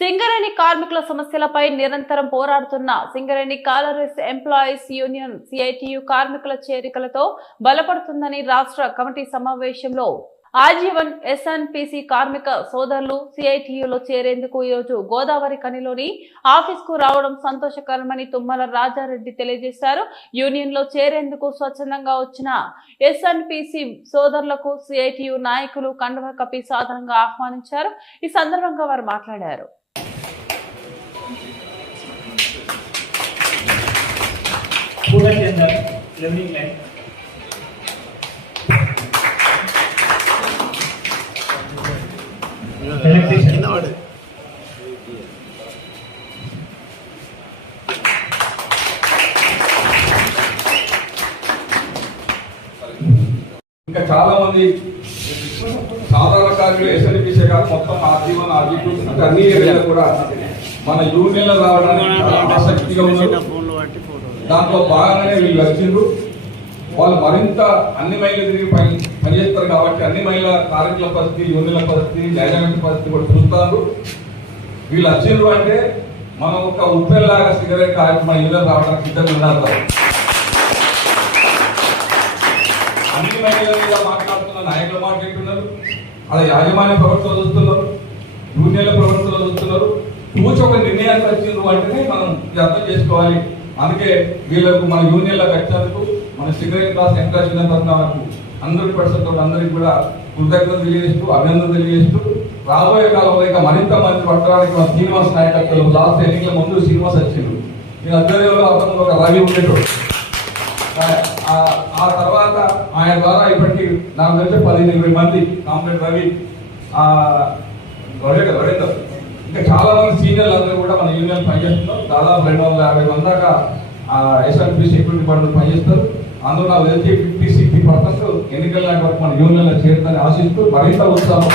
సింగరేణి కార్మికుల సమస్యలపై నిరంతరం పోరాడుతున్న Singareni collieries employees union CITU కార్మికుల చేరికలతో బలపడుతుందని రాష్ట్ర కమిటీ సమావేశంలో ఆజీవన్ ఎస్ఎన్పిసి కార్మిక సోదరులు సిఐటియులో చేరేందుకు ఈరోజు గోదావరి కనిలోని ఆఫీస్కు రావడం సంతోషకరమని తుమ్మల రాజారెడ్డి తెలియజేశారు. యూనియన్లో చేరేందుకు స్వచ్ఛందంగా వచ్చిన ఎస్ఎన్పిసి సోదరులకు సిఐటియు నాయకులు కండవ కప్పి సాధారణంగా ఆహ్వానించారు. ఈ సందర్భంగా వారు మాట్లాడారు. పూర్ణచందర్ లెర్నింగ్ లైన్ ఎలక్ట్రీషియన్ ఇంకా చాలా మంది సాధారణ కార్మికులు ఎస్ఎన్పిసే కాదు మొత్తం ఆజీవన్ ఆజీటు అంటే అన్ని ఏరియాలో కూడా మన యూనియన్లో రావడానికి ఆసక్తిగా ఉన్నారు. దాంట్లో బాగానే వీళ్ళు వచ్చిండ్రు. వాళ్ళు మరింత అన్ని మైళ్ళు తిరిగి పని పనిచేస్తారు కాబట్టి అన్ని మహిళల కార్మికుల పరిస్థితి యూనియన్ల పరిస్థితి డైనామిక్ పరిస్థితి కూడా చూస్తారు. వీళ్ళు వచ్చిండ్రు అంటే మనం ఒక ఉప్పెల్లాగా సిగరెట్ కార్యక్రమం యూనియన్ రావడానికి సిద్ధంగా ఉన్నారు అన్ని మహిళల మీద మాట్లాడుతున్న నాయకుల మాట్లాడుతున్నారు అలా యాజమాన్య ప్రభుత్వం చూస్తున్నారు. యూనియన్ల ప్రభుత్వం చూస్తున్నారు. కూర్చొని ఒక నిర్ణయానికి వచ్చిండ్రు వాటిని మనం అర్థం చేసుకోవాలి. అందుకే వీళ్ళకు మన యూనియన్ల వచ్చినందుకు మన సిగరెట్ క్లాస్ ఎంకరేజ్ తరఫున వరకు అందరి పర్సెంట్ అందరికి కూడా కృతజ్ఞత తెలియజేస్తూ అభినందన తెలియజేస్తూ రాబోయే కాలంలో ఇంకా మరింత మంది పట్టడానికి మన శ్రీనివాస్ నాయకత్వం లాస్ట్ ఎన్నికల ముందు శ్రీనివాస్ వచ్చిండు. నేను అధ్వర్యంలో అతను ఒక రవి ఉండేటోడు. ఆ- తర్వాత ఆయన ద్వారా ఇప్పటికి నాకు తెలిసి పదిహేను ఇరవై మంది కాంప్లెట్ రవి. ఆ, రవి ఇంకా చాలా మంది సీనియర్లు అందరూ కూడా మన యూనియన్ పనిచేస్తున్నాం దాదాపు రెండు వందల యాభై మంది దాకా ఎస్ఆర్పి సెక్యూరిటీ డిపార్ట్మెంట్ పనిచేస్తారు. అందులో నాకు తెలిసి ఫిఫ్టీ సిక్స్టీ పర్సెంట్ ఎన్నికల నాటి వరకు మన యూనియన్లో చేరుతారని ఆశిస్తూ మరింత ఉత్సాహం